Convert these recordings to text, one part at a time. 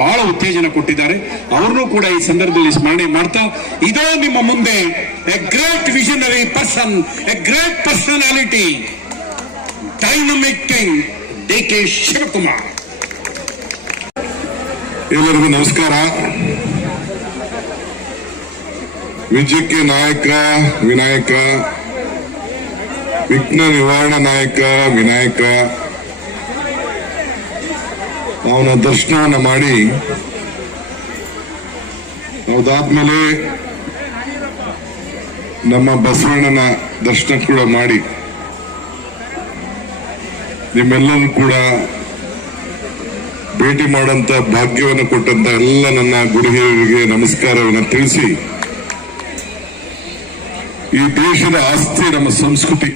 ಬಹಳ ಉತ್ತೇಜನ ಕೊಟ್ಟಿದ್ದಾರೆ. ಅವ್ರನ್ನೂ ಕೂಡ ಈ ಸಂದರ್ಭದಲ್ಲಿ ಸ್ಮರಣೆ ಮಾಡ್ತಾ, ಇದೋ ನಿಮ್ಮ ಮುಂದೆ a great visionary person a great personality dynamic king D K Shivakumar ಎಲ್ಲರಿಗೂ ನಮಸ್ಕಾರ. ವಿಜಯಕ್ಕೆ ನಾಯಕ, ವಿನಾಯಕ, ವಿಘ್ನ ನಿವಾರಣ ನಾಯಕ, ವಿನಾಯಕ. ಅವನ ದರ್ಶನವನ್ನು ಮಾಡಿ ಅದಾದ್ಮೇಲೆ ನಮ್ಮ ಬಸವಣ್ಣನ ದರ್ಶನ ಕೂಡ ಮಾಡಿ. ನಿಮ್ಮೆಲ್ಲರೂ ಕೂಡ ಭೇಟಿ ಮಾಡಂತ ಭಾಗ್ಯವನ್ನು ಕೊಟ್ಟಂತ ಎಲ್ಲ ನನ್ನ ಗುರು ನಮಸ್ಕಾರವನ್ನು ತಿಳಿಸಿ, ಈ ದೇಶದ ಆಸ್ತಿ ನಮ್ಮ ಸಂಸ್ಕೃತಿ.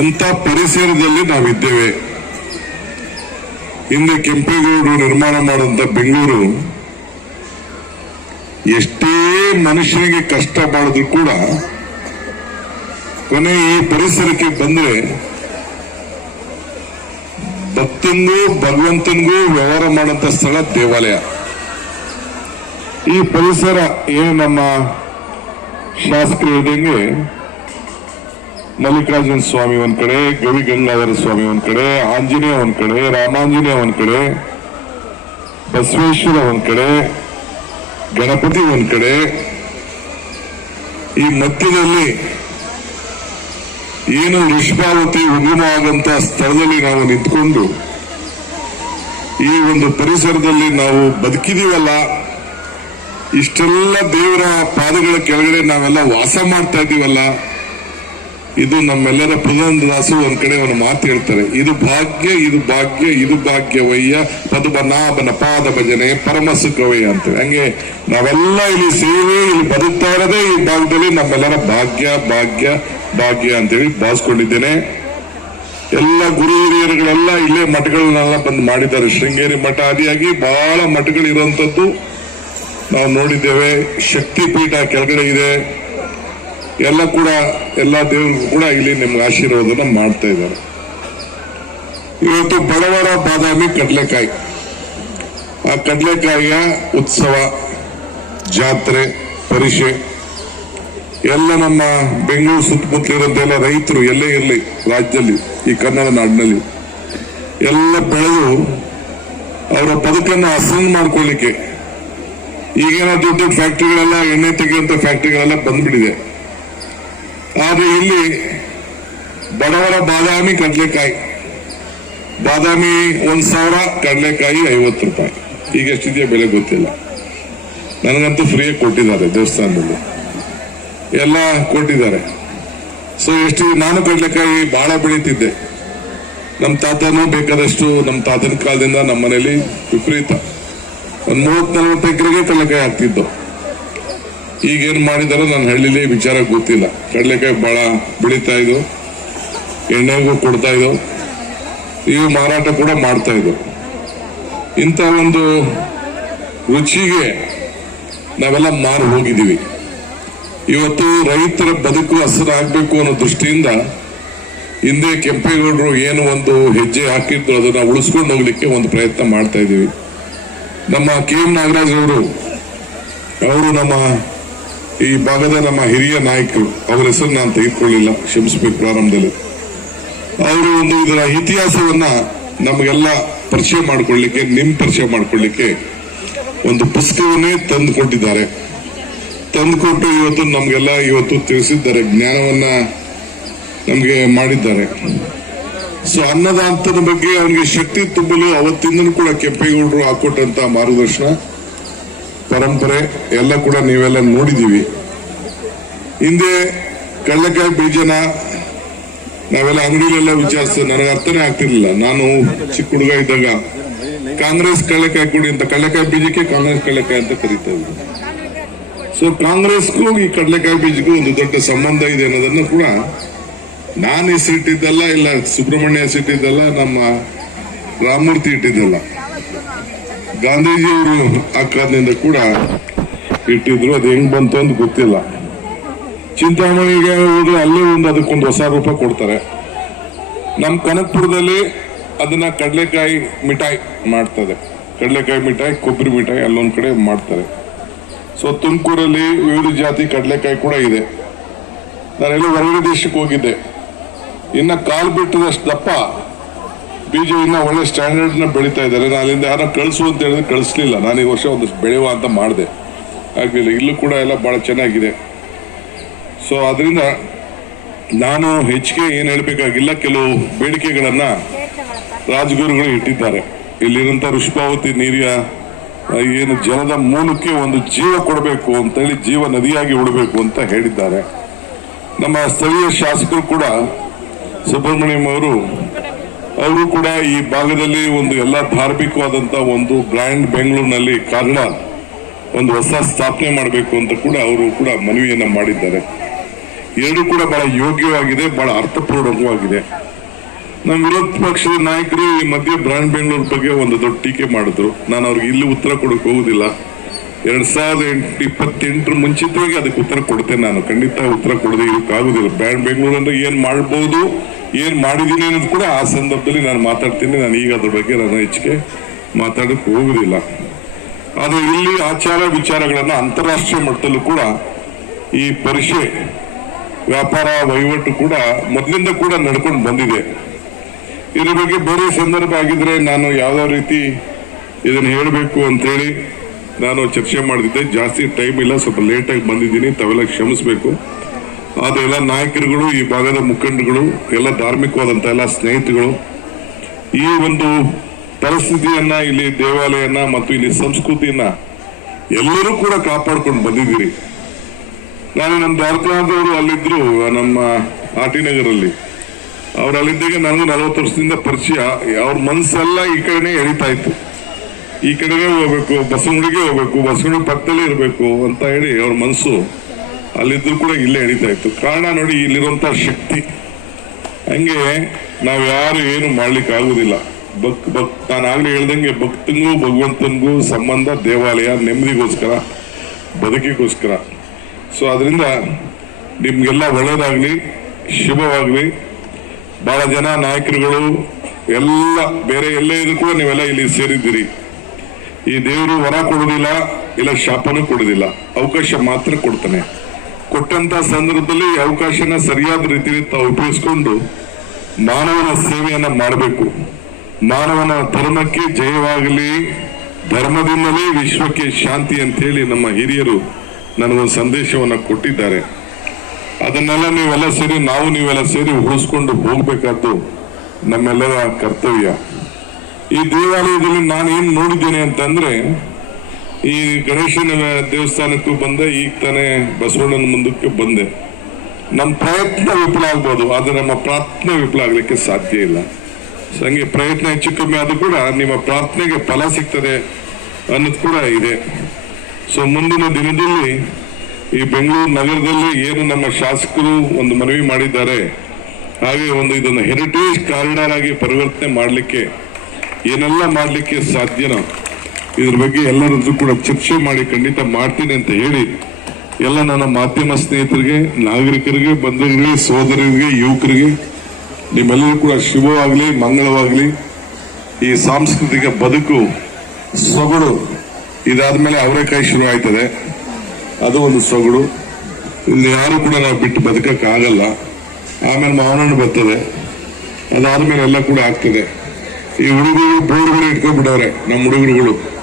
ಎಂತ ಪರಿಸರದಲ್ಲಿ ನಾವಿದ್ದೇವೆ. ಹಿಂದೆ ಕೆಂಪೇಗೌಡರು ನಿರ್ಮಾಣ ಮಾಡುವಂತ ಬೆಂಗಳೂರು, ಎಷ್ಟೇ ಮನುಷ್ಯನಿಗೆ ಕಷ್ಟ ಮಾಡಿದ್ರು ಕೂಡ ಕೊನೆ ಈ ಪರಿಸರಕ್ಕೆ ಬಂದ್ರೆ ಭಕ್ತನಿಗೂ ಭಗವಂತನಿಗೂ ವ್ಯವಹಾರ ಮಾಡುವಂತ ಸ್ಥಳ ದೇವಾಲಯ. ಈ ಪರಿಸರ ಏನು ನಮ್ಮ ಶಾಸಕರು ಹೇಳಿದಂಗೆ ಮಲ್ಲಿಕಾರ್ಜುನ ಸ್ವಾಮಿ ಒಂದ್ ಕಡೆ, ಗವಿ ಗಂಗಾಧರ ಸ್ವಾಮಿ ಒಂದ್ ಕಡೆ, ಆಂಜನೇಯ ಒಂದ್ ಕಡೆ, ರಾಮಾಂಜನೇಯ ಒಂದ್ ಕಡೆ, ಬಸವೇಶ್ವರ ಒಂದ್ ಕಡೆ, ಗಣಪತಿ ಒಂದ್ ಕಡೆ. ಈ ಮಧ್ಯದಲ್ಲಿ ಏನು ವೃಷಭಾವತಿ ಉಗಮವಾದಂತ ಸ್ಥಳದಲ್ಲಿ ನಾವು ನಿಂತ್ಕೊಂಡು ಈ ಒಂದು ಪರಿಸರದಲ್ಲಿ ನಾವು ಬದುಕಿದೀವಲ್ಲ, ಇಷ್ಟೆಲ್ಲ ದೇವರ ಪಾದಗಳ ಕೆಳಗಡೆ ನಾವೆಲ್ಲ ವಾಸ ಮಾಡ್ತಾ ಇದೀವಲ್ಲ ಇದು ನಮ್ಮೆಲ್ಲರ ಪ್ರಧಾನದಾಸು ಒಂದ್ ಕಡೆ ಒಂದು ಮಾತು ಹೇಳ್ತಾರೆ. ಇದು ಭಾಗ್ಯ ಇದು ಭಾಗ್ಯ, ಇದು ಭಾಗ್ಯವಯ್ಯ ಪದುಬನಾಭನ ಪಾದ ಭಜನೆ, ಪರಮ ಸುಖವಯ್ಯ ಅಂತೇಳಿ. ಹಂಗೆ ನಾವೆಲ್ಲ ಇಲ್ಲಿ ಸೇವೆ ಇಲ್ಲಿ ಬದುಕ್ತಾ ಇರೋದೆ ಈ ಭಾಗದಲ್ಲಿ ನಮ್ಮೆಲ್ಲರ ಭಾಗ್ಯ ಭಾಗ್ಯ ಭಾಗ್ಯ ಅಂತೇಳಿ ಭಾವಿಸ್ಕೊಂಡಿದ್ದೇನೆ. ಎಲ್ಲ ಗುರು ಹಿರಿಯರುಗಳೆಲ್ಲ ಇಲ್ಲೇ ಮಠಗಳನ್ನೆಲ್ಲ ಬಂದು ಮಾಡಿದ್ದಾರೆ. ಶೃಂಗೇರಿ ಮಠ ಆದಿಯಾಗಿ ಬಹಳ ಮಠಗಳು ಇರುವಂತದ್ದು ನಾವು ನೋಡಿದ್ದೇವೆ ಶಕ್ತಿ ಪೀಠ ಕೆಳಗಡೆ ಇದೆ. ಎಲ್ಲ ಕೂಡ ಎಲ್ಲ ದೇವರು ಕೂಡ ಇಲ್ಲಿ ನಿಮ್ಗೆ ಆಶೀರ್ವಾದನ ಮಾಡ್ತಾ ಇದ್ದಾರೆ. ಇವತ್ತು ಬಡವರ ಬಾದಾಮಿ ಕಡಲೆಕಾಯಿ. ಆ ಕಡಲೆಕಾಯಿಯ ಉತ್ಸವ, ಜಾತ್ರೆ ಪರಿಷೆ ಎಲ್ಲ ನಮ್ಮ ಬೆಂಗಳೂರು ಸುತ್ತಮುತ್ತಲಿರುವಂತ ಎಲ್ಲ ರೈತರು ಎಲ್ಲೇ ಇರಲಿ ರಾಜ್ಯದಲ್ಲಿ, ಈ ಕನ್ನಡ ನಾಡಿನಲ್ಲಿ. ಎಲ್ಲ ಬೆಳೆದು ಅವರ ಬದುಕನ್ನು ಹಸನ್ ಮಾಡ್ಕೊಳ್ಳಿಕ್ಕೆ. ಈಗೇನೋ ದೊಡ್ಡ ದೊಡ್ಡ ಫ್ಯಾಕ್ಟ್ರಿಗಳೆಲ್ಲ ಎಣ್ಣೆ ತೆಗೆಯುವಂತ ಫ್ಯಾಕ್ಟ್ರಿಗಳೆಲ್ಲ ಬಂದ್ಬಿಟ್ಟಿದೆ. ಆದ್ರೆ ಇಲ್ಲಿ ಬಡವರ ಬಾದಾಮಿ ಕಡಲೆಕಾಯಿ. ಬಾದಾಮಿ ಒಂದ್ ಸಾವಿರ, ಕಡಲೆಕಾಯಿ ಐವತ್ತು ರೂಪಾಯಿ. ಈಗ ಎಷ್ಟಿದೆಯಾ ಬೆಲೆ ಗೊತ್ತಿಲ್ಲ. ನನಗಂತೂ ಫ್ರೀಯಾಗಿ ಕೊಟ್ಟಿದ್ದಾರೆ ದೇವಸ್ಥಾನದಲ್ಲಿ. ಎಲ್ಲ ಕೊಟ್ಟಿದ್ದಾರೆ. ಸೊ ಎಷ್ಟು, ನಾನು ಕಡಲೆಕಾಯಿ ಬಹಳ ಬೆಳೀತಿದ್ದೆ. ನಮ್ಮ ತಾತನೂ ಬೇಕಾದಷ್ಟು ನಮ್ಮ ತಾತನ ಕಾಲದಿಂದ ನಮ್ಮ ಮನೇಲಿ ವಿಪರೀತ. ಒಂದು ಮೂವತ್ ನಲ್ವತ್ತು ಎಕರೆಗೆ ಕಡಲೆಕಾಯಿ ಹಾಕ್ತಿದ್ದು. ಈಗೇನ್ ಮಾಡಿದಾರೋ ನನ್ನ ಹಳ್ಳಿಲಿ ವಿಚಾರ ಗೊತ್ತಿಲ್ಲ. ಕಡಲೆಕಾಯಿ ಬಹಳ ಬೆಳೀತಾ ಇದ್ದು ಎಣ್ಣೆಗೂ ಕೊಡ್ತಾ ಇದ್ದು ಇವು ಮಾರಾಟ ಕೂಡ ಮಾಡ್ತಾ ಇದ್ದು ಇಂಥ ಒಂದು ರುಚಿಗೆ ನಾವೆಲ್ಲ ಮಾರು ಹೋಗಿದ್ದೀವಿ. ಇವತ್ತು ರೈತರ ಬದುಕು ಹಸರಾಗಬೇಕು ಅನ್ನೋ ದೃಷ್ಟಿಯಿಂದ ಹಿಂದೆ ಕೆಂಪೇಗೌಡರು ಏನು ಒಂದು ಹೆಜ್ಜೆ ಹಾಕಿದ್ರು ಅದನ್ನ ಉಳಿಸ್ಕೊಂಡು ಹೋಗ್ಲಿಕ್ಕೆ ಒಂದು ಪ್ರಯತ್ನ ಮಾಡ್ತಾ ಇದ್ದೀವಿ. ನಮ್ಮ ಕೆ ಎಂ ನಾಗರಾಜ್ ಅವರು ಅವರು ನಮ್ಮ ಈ ಭಾಗದ ನಮ್ಮ ಹಿರಿಯ ನಾಯಕರು, ಅವರ ಹೆಸರು ನಾನು ತೆಗೆದುಕೊಳ್ಳಿಲ್ಲ, ಕ್ಷಮಿಸಬೇಕು ಪ್ರಾರಂಭದಲ್ಲಿ. ಅವರು ಒಂದು ಇದರ ಇತಿಹಾಸವನ್ನ ನಮಗೆಲ್ಲ ಪರಿಚಯ ಮಾಡಿಕೊಳ್ಳಿಕ್ಕೆ, ನಿಮ್ ಪರಿಚಯ ಮಾಡಿಕೊಳ್ಳಿಕ್ಕೆ ಒಂದು ಪುಸ್ತಕವನ್ನೇ ತಂದುಕೊಟ್ಟಿದ್ದಾರೆ. ತಂದುಕೊಟ್ಟು ಇವತ್ತು ನಮಗೆಲ್ಲ ಇವತ್ತು ತಿಳಿಸಿದ್ದಾರೆ, ಜ್ಞಾನವನ್ನ ನಮಗೆ ಮಾಡಿದ್ದಾರೆ. ಸೊ ಅನ್ನದಾಂತದ ಬಗ್ಗೆ ಅವನಿಗೆ ಶಕ್ತಿ ತುಂಬಲು ಅವತ್ತಿಂದನೂ ಕೂಡ ಕೆಂಪೇಗೌಡರು ಹಾಕೊಟ್ಟಂತ ಮಾರ್ಗದರ್ಶನ. ಪರಂಪರೆ ಎಲ್ಲ ಕೂಡ ನೀವೆಲ್ಲ ನೋಡಿದ್ದೀವಿ. ಹಿಂದೆ ಕಳ್ಳಕಾಯಿ ಬೀಜನ ನಾವೆಲ್ಲ ಅಂಗಡಿಲೆಲ್ಲ ವಿಚಾರಿಸ್ತೇವೆ ನನಗೆ ಅರ್ಥನೇ ಆಗ್ತಿರ್ಲಿಲ್ಲ. ನಾನು ಚಿಕ್ಕ ಹುಡುಗ ಇದ್ದಾಗ ಕಾಂಗ್ರೆಸ್ ಕಳ್ಳಕಾಯಿ ಕೂಡಿ ಅಂತ ಕಳ್ಳಕಾಯಿ ಬೀಜಕ್ಕೆ ಕಾಂಗ್ರೆಸ್ ಕಳ್ಳಕಾಯಿ ಅಂತ ಕರೀತಾ ಇದ್ರು ಸೊ ಕಾಂಗ್ರೆಸ್ಗೂ ಈ ಕಡಲೆಕಾಯಿ ಬೀಜಕ್ಕೂ ಒಂದು ದೊಡ್ಡ ಸಂಬಂಧ ಇದೆ ಅನ್ನೋದನ್ನು ಕೂಡ ನಾನು ಹೆಸರಿಟ್ಟಿದ್ದಲ್ಲ, ಇಲ್ಲ ಸುಬ್ರಹ್ಮಣ್ಯ ಹೆಸರಿಟ್ಟಿದ್ದಲ್ಲ, ನಮ್ಮ ರಾಮಮೂರ್ತಿ ಇಟ್ಟಿದ್ದಲ್ಲ. ಗಾಂಧೀಜಿಯವರು ಆ ಕಾರಣದಿಂದ ಕೂಡ ಇಟ್ಟಿದ್ರು. ಅದು ಹೆಂಗ್ ಬಂತು ಅಂತ ಗೊತ್ತಿಲ್ಲ. ಚಿಂತಾಮಣಿಗೆ ಹೋದ್ರೆ ಅಲ್ಲೇ ಒಂದು ಅದಕ್ಕೊಂದು ಹೊಸ ರೂಪ ಕೊಡ್ತಾರೆ. ನಮ್ಮ ಕನಕಪುರದಲ್ಲಿ ಅದನ್ನ ಕಡಲೆಕಾಯಿ ಮಿಠಾಯಿ ಮಾಡ್ತದೆ. ಕಡಲೆಕಾಯಿ ಮಿಠಾಯಿ, ಕೊಬ್ಬರಿ ಮಿಠಾಯಿ ಅಲ್ಲೊಂದ್ ಕಡೆ ಮಾಡ್ತಾರೆ. ಸೊ ತುಮಕೂರಲ್ಲಿ ವಿವಿಧ ಜಾತಿ ಕಡಲೆಕಾಯಿ ಕೂಡ ಇದೆ. ನಾನೆಲ್ಲ ಹೊರಗಡೆ ದೇಶಕ್ಕೆ ಹೋಗಿದ್ದೆ. ಇನ್ನ ಕಾಲು ಬಿಟ್ಟದಷ್ಟು ದಪ್ಪ ಬೀಜ ಇನ್ನ ಒಳ್ಳೆ ಸ್ಟ್ಯಾಂಡರ್ಡ್ನ ಬೆಳೀತಾ ಇದ್ದಾರೆ. ನಾನು ಅಲ್ಲಿಂದ ಯಾರೋ ಕಳಿಸು ಅಂತ ಹೇಳಿದ್ರೆ ಕಳಿಸ್ಲಿಲ್ಲ. ನಾನು ಈ ವರ್ಷ ಒಂದಷ್ಟು ಬೆಳೆಯುವ ಅಂತ ಮಾಡಿದೆ. ಆಗಲಿಲ್ಲ. ಇಲ್ಲೂ ಕೂಡ ಎಲ್ಲ ಬಹಳ ಚೆನ್ನಾಗಿದೆ. ಸೊ ಅದರಿಂದ ನಾನು ಹೆಚ್ಚಿಗೆ ಏನು ಹೇಳಬೇಕಾಗಿಲ್ಲ. ಕೆಲವು ಬೇಡಿಕೆಗಳನ್ನ ರಾಜಗುರುಗಳು ಇಟ್ಟಿದ್ದಾರೆ. ಇಲ್ಲಿರುವಂತ ಋಷಭಾವತಿ ನೀರಿಯ ಏನು ಜಲದ ಮೂಲಕ್ಕೆ ಒಂದು ಜೀವ ಕೊಡಬೇಕು ಅಂತೇಳಿ ಜೀವ ನದಿಯಾಗಿ ಉಡಬೇಕು ಅಂತ ಹೇಳಿದ್ದಾರೆ. ನಮ್ಮ ಸ್ಥಳೀಯ ಶಾಸಕರು ಕೂಡ ಸುಬ್ರಹ್ಮಣ್ಯಂ ಅವರು ಅವರು ಕೂಡ ಈ ಭಾಗದಲ್ಲಿ ಒಂದು ಎಲ್ಲ ಧಾರ್ಮಿಕವಾದಂತ ಒಂದು ಬ್ರ್ಯಾಂಡ್ ಬೆಂಗಳೂರಿನಲ್ಲಿ ಕಾರಣ ಒಂದು ಹೊಸ ಸ್ಥಾಪನೆ ಮಾಡಬೇಕು ಅಂತ ಕೂಡ ಅವರು ಕೂಡ ಮನವಿಯನ್ನು ಮಾಡಿದ್ದಾರೆ. ಎರಡು ಕೂಡ ಬಹಳ ಯೋಗ್ಯವಾಗಿದೆ, ಬಹಳ ಅರ್ಥಪೂರ್ಣವಾಗಿದೆ. ನಮ್ಮ ವಿರೋಧ ಪಕ್ಷದ ನಾಯಕರು ಈ ಮಧ್ಯೆ ಬ್ರ್ಯಾಂಡ್ ಬೆಂಗಳೂರು ಬಗ್ಗೆ ಒಂದು ದೊಡ್ಡ ಟೀಕೆ ಮಾಡಿದ್ರು. ನಾನು ಅವ್ರಿಗೆ ಇಲ್ಲಿ ಉತ್ತರ ಕೊಡಕ್ಕೆ ಹೋಗುದಿಲ್ಲ. ಎರಡ್ ಸಾವಿರದ ಎಂಟು, ಇಪ್ಪತ್ತೆಂಟರ ಮುಂಚಿತವಾಗಿ ಅದಕ್ಕೆ ಉತ್ತರ ಕೊಡ್ತೇನೆ ನಾನು. ಖಂಡಿತ ಉತ್ತರ ಕೊಡದೆ ಇದಕ್ಕಾಗುದಿಲ್ಲ ಬ್ರ್ಯಾಂಡ್ ಬೆಂಗಳೂರು ಅಂದ್ರೆ ಏನ್ ಮಾಡ್ಬೋದು? ಏನ್ ಮಾಡಿದೀನಿ ಅನ್ನೋದು ಕೂಡ ಆ ಸಂದರ್ಭದಲ್ಲಿ ನಾನು ಮಾತಾಡ್ತೀನಿ. ನಾನು ಈಗ ಅದ್ರ ಬಗ್ಗೆ ನಾನು ಹೆಚ್ಚಿಗೆ ಮಾತಾಡಕ್ಕೆ ಹೋಗುದಿಲ್ಲ. ಆದ್ರೆ ಇಲ್ಲಿ ಆಚಾರ ವಿಚಾರಗಳನ್ನ ಅಂತಾರಾಷ್ಟ್ರೀಯ ಮಟ್ಟದಲ್ಲೂ ಕೂಡ ಈ ಪರಿಷೆ ವ್ಯಾಪಾರ ವಹಿವಾಟು ಕೂಡ ಮೊದಲಿಂದ ಕೂಡ ನಡ್ಕೊಂಡು ಬಂದಿದೆ. ಇದ್ರ ಬಗ್ಗೆ ಬೇರೆ ಸಂದರ್ಭ ಆಗಿದ್ರೆ ನಾನು ಯಾವ್ದಾವ ರೀತಿ ಇದನ್ನ ಹೇಳಬೇಕು ಅಂತೇಳಿ ನಾನು ಚರ್ಚೆ ಮಾಡಿದ್ದೆ ಜಾಸ್ತಿ ಟೈಮ್ ಇಲ್ಲ. ಸ್ವಲ್ಪ ಲೇಟಾಗಿ ಬಂದಿದ್ದೀನಿ. ತವೆಲ್ಲ ಕ್ಷಮಿಸಬೇಕು. ಅದೆಲ್ಲ ನಾಯಕರುಗಳು, ಈ ಭಾಗದ ಮುಖಂಡಗಳು ಎಲ್ಲ ಧಾರ್ಮಿಕವಾದಂತ ಎಲ್ಲ ಸ್ನೇಹಿತರುಗಳು. ಈ ಒಂದು ಪರಿಸ್ಥಿತಿಯನ್ನ, ಇಲ್ಲಿ ದೇವಾಲಯನ ಮತ್ತು ಇಲ್ಲಿ ಸಂಸ್ಕೃತಿಯನ್ನ ಎಲ್ಲರೂ ಕೂಡ ಕಾಪಾಡ್ಕೊಂಡು ಬಂದಿದ್ದೀರಿ. ನಾನು ನಮ್ಮ ದ್ವಾರಕನಾಥವರು ಅಲ್ಲಿದ್ರು, ನಮ್ಮ ಆಟಿ ನಗರಲ್ಲಿ. ಅವ್ರು ಅಲ್ಲಿದ್ದಾಗ ನನಗೂ ನಲವತ್ತು ವರ್ಷದಿಂದ ಪರಿಚಯ. ಅವ್ರ ಮನಸ್ಸೆಲ್ಲ ಈ ಕಡೆನೇ ಎಳಿತಾ ಇತ್ತು. ಈ ಕಡೆನೇ ಹೋಗ್ಬೇಕು, ಬಸವನಗುಡಿಗೆ ಹೋಗ್ಬೇಕು, ಬಸವನಗುಡಿ ಪಕ್ಕದಲ್ಲೇ ಇರಬೇಕು ಅಂತ ಹೇಳಿ ಅವ್ರ ಮನಸ್ಸು ಅಲ್ಲಿದ್ರು ಕೂಡ ಇಲ್ಲೇ ಹಿಡಿತಾ ಇತ್ತು. ಕಾರಣ ನೋಡಿ ಇಲ್ಲಿರುವಂಥ ಶಕ್ತಿ. ಹಂಗೆ ನಾವು ಯಾರು ಏನು ಮಾಡ್ಲಿಕ್ಕೆ ಆಗುದಿಲ್ಲ. ಭಕ್ ಭಕ್ ನಾನು ಆಗ್ಲೇ ಹೇಳ್ದಂಗೆ ಭಕ್ತಂಗೂ ಭಗವಂತನಿಗೂ ಸಂಬಂಧ ದೇವಾಲಯ ನೆಮ್ಮದಿಗೋಸ್ಕರ, ಬದುಕಿಗೋಸ್ಕರ. ಸೊ ಅದರಿಂದ ನಿಮಗೆಲ್ಲ ಒಳ್ಳೇದಾಗ್ಲಿ, ಶುಭವಾಗಲಿ. ಬಹಳ ಜನ ನಾಯಕರುಗಳು, ಎಲ್ಲ ಬೇರೆ ಎಲ್ಲೇ ಇದ್ರು ಕೂಡ ನೀವೆಲ್ಲ ಇಲ್ಲಿ ಸೇರಿದ್ದೀರಿ. ಈ ದೇವರು ವರ ಕೊಡುವುದಿಲ್ಲ, ಇಲ್ಲ ಶಾಪನೂ ಕೊಡುವುದಿಲ್ಲ. ಅವಕಾಶ ಮಾತ್ರ ಕೊಡ್ತಾನೆ. ಕೊಟ್ಟಂತ ಸಂದರ್ಭದಲ್ಲಿ ಅವಕಾಶನ ಸರಿಯಾದ ರೀತಿಯಲ್ಲಿ ತಾವು ಉಪಯೋಗಿಸಿಕೊಂಡು ಮಾನವನ ಸೇವೆಯನ್ನ ಮಾಡಬೇಕು. ಮಾನವನ ಧರ್ಮಕ್ಕೆ ಜಯವಾಗಲಿ, ಧರ್ಮದಿಂದಲೇ ವಿಶ್ವಕ್ಕೆ ಶಾಂತಿ ಅಂತ ಹೇಳಿ ನಮ್ಮ ಹಿರಿಯರು ನನಗೊಂದು ಸಂದೇಶವನ್ನ ಕೊಟ್ಟಿದ್ದಾರೆ. ಅದನ್ನೆಲ್ಲ ನೀವೆಲ್ಲ ಸೇರಿ, ನಾವು ನೀವೆಲ್ಲ ಸೇರಿ ಉಳಿಸ್ಕೊಂಡು ಹೋಗ್ಬೇಕಾದ್ದು ನಮ್ಮೆಲ್ಲರ ಕರ್ತವ್ಯ. ಈ ದೇವಾಲಯದಲ್ಲಿ ನಾನು ಏನ್ ನೋಡಿದ್ದೇನೆ ಅಂತಂದ್ರೆ ಈ ಗಣೇಶನ ದೇವಸ್ಥಾನಕ್ಕೂ ಬಂದೆ, ಈಗ ತಾನೇ ಬಸವಣ್ಣನ ಮುಂದಕ್ಕೆ ಬಂದೆ. ನಮ್ಮ ಪ್ರಯತ್ನ ವಿಫಲ ಆಗ್ಬೋದು, ಆದರೆ ನಮ್ಮ ಪ್ರಾರ್ಥನೆ ವಿಫಲ ಆಗಲಿಕ್ಕೆ ಸಾಧ್ಯ ಇಲ್ಲ. ಸೊ ಹಂಗೆ ಪ್ರಯತ್ನ ಹೆಚ್ಚು ಕಮ್ಮಿ ಆದರೂ ಕೂಡ ನಿಮ್ಮ ಪ್ರಾರ್ಥನೆಗೆ ಫಲ ಸಿಗ್ತದೆ ಅನ್ನೋದು ಕೂಡ ಇದೆ. ಸೊ ಮುಂದಿನ ದಿನದಲ್ಲಿ ಈ ಬೆಂಗಳೂರು ನಗರದಲ್ಲಿ ಏನು ನಮ್ಮ ಶಾಸಕರು ಒಂದು ಮನವಿ ಮಾಡಿದ್ದಾರೆ, ಹಾಗೆ ಒಂದು ಇದನ್ನು ಹೆರಿಟೇಜ್ ಕಾರಿಡಾರ್ ಆಗಿ ಪರಿವರ್ತನೆ ಮಾಡಲಿಕ್ಕೆ, ಏನೆಲ್ಲ ಮಾಡಲಿಕ್ಕೆ ಸಾಧ್ಯನೋ ಇದ್ರ ಬಗ್ಗೆ ಎಲ್ಲರದ್ದು ಕೂಡ ಚರ್ಚೆ ಮಾಡಿ ಖಂಡಿತ ಮಾಡ್ತೀನಿ ಅಂತ ಹೇಳಿ, ಎಲ್ಲ ನನ್ನ ಮಾಧ್ಯಮ ಸ್ನೇಹಿತರಿಗೆ, ನಾಗರಿಕರಿಗೆ, ಬಂಧುಗಳಿಗೆ, ಸೋದರರಿಗೆ, ಯುವಕರಿಗೆ ನಿಮ್ಮೆಲ್ಲರೂ ಕೂಡ ಶುಭವಾಗಲಿ, ಮಂಗಳವಾಗಲಿ. ಈ ಸಾಂಸ್ಕೃತಿಕ ಬದುಕು ಸೊಗಡು ಇದಾದ ಇದಾದ್ಮೇಲೆ ಅವರೆಕಾಯಿ ಶುರು ಆಯ್ತದೆ. ಅದು ಒಂದು ಸೊಗಡು. ಇಲ್ಲಿ ಯಾರು ಕೂಡ ನಾವು ಬಿಟ್ಟು ಬದುಕಕ್ಕಾಗಲ್ಲ. ಆಮೇಲೆ ಮಾವನಣ್ಣು ಬರ್ತದೆ. ಅದಾದ್ಮೇಲೆ ಎಲ್ಲ ಕೂಡ ಆಗ್ತದೆ. ಈ ಹುಡುಗರು ಬೋರ್ಡ್ಗಳು ಇಟ್ಕೊಂಡ್ಬಿಟ್ಟವ್ರೆ, ನಮ್ಮ ಹುಡುಗರುಗಳು.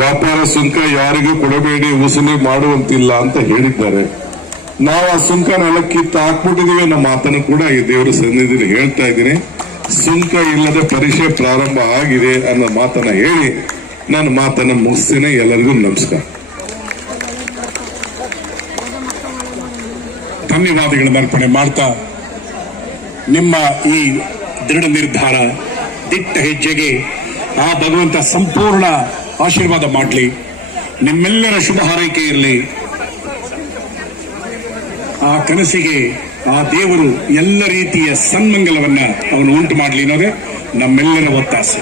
ವ್ಯಾಪಾರ ಸುಂಕ ಯಾರಿಗೂ ಕೊಡಬೇಡಿ ವಸೂಲಿ ಮಾಡುವಂತಿಲ್ಲ ಅಂತ ಹೇಳಿದ್ದಾರೆ. ನಾವು ಆ ಸುಂಕ ಕಿತ್ತು ಹಾಕ್ಬಿಟ್ಟಿದೀವಿ ಅನ್ನೋ ಮಾತನ್ನು ಕೂಡ ಈ ದೇವರ ಸನ್ನಿಧಿಯಲ್ಲಿ ಹೇಳ್ತಾ ಇದ್ದೀನಿ. ಸುಂಕ ಇಲ್ಲದೆ ಪರೀಕ್ಷೆ ಪ್ರಾರಂಭ ಆಗಿದೆ ಅನ್ನೋ ಮಾತನ್ನ ಹೇಳಿ ನನ್ನ ಮಾತನ್ನ ಮುಗಿಸ್ತೇನೆ. ಎಲ್ಲರಿಗೂ ನಮಸ್ಕಾರ. ಧನ್ಯವಾದಗಳನ್ನು ಅರ್ಪಣೆ ಮಾಡ್ತಾ, ನಿಮ್ಮ ಈ ದೃಢ ನಿರ್ಧಾರ ದಿಟ್ಟ ಹೆಜ್ಜೆಗೆ ಆ ಭಗವಂತ ಸಂಪೂರ್ಣ ಆಶೀರ್ವಾದ ಮಾಡಲಿ. ನಿಮ್ಮೆಲ್ಲರ ಶುಭ ಹಾರೈಕೆ ಇರಲಿ. ಆ ಕನಸಿಗೆ ಆ ದೇವರು ಎಲ್ಲ ರೀತಿಯ ಸನ್ಮಂಗಲವನ್ನ ಅವನು ಉಂಟು ಮಾಡಲಿ. ಅನ್ನೋದೇ ನಮ್ಮೆಲ್ಲರ ಒತ್ತಾಸೆ.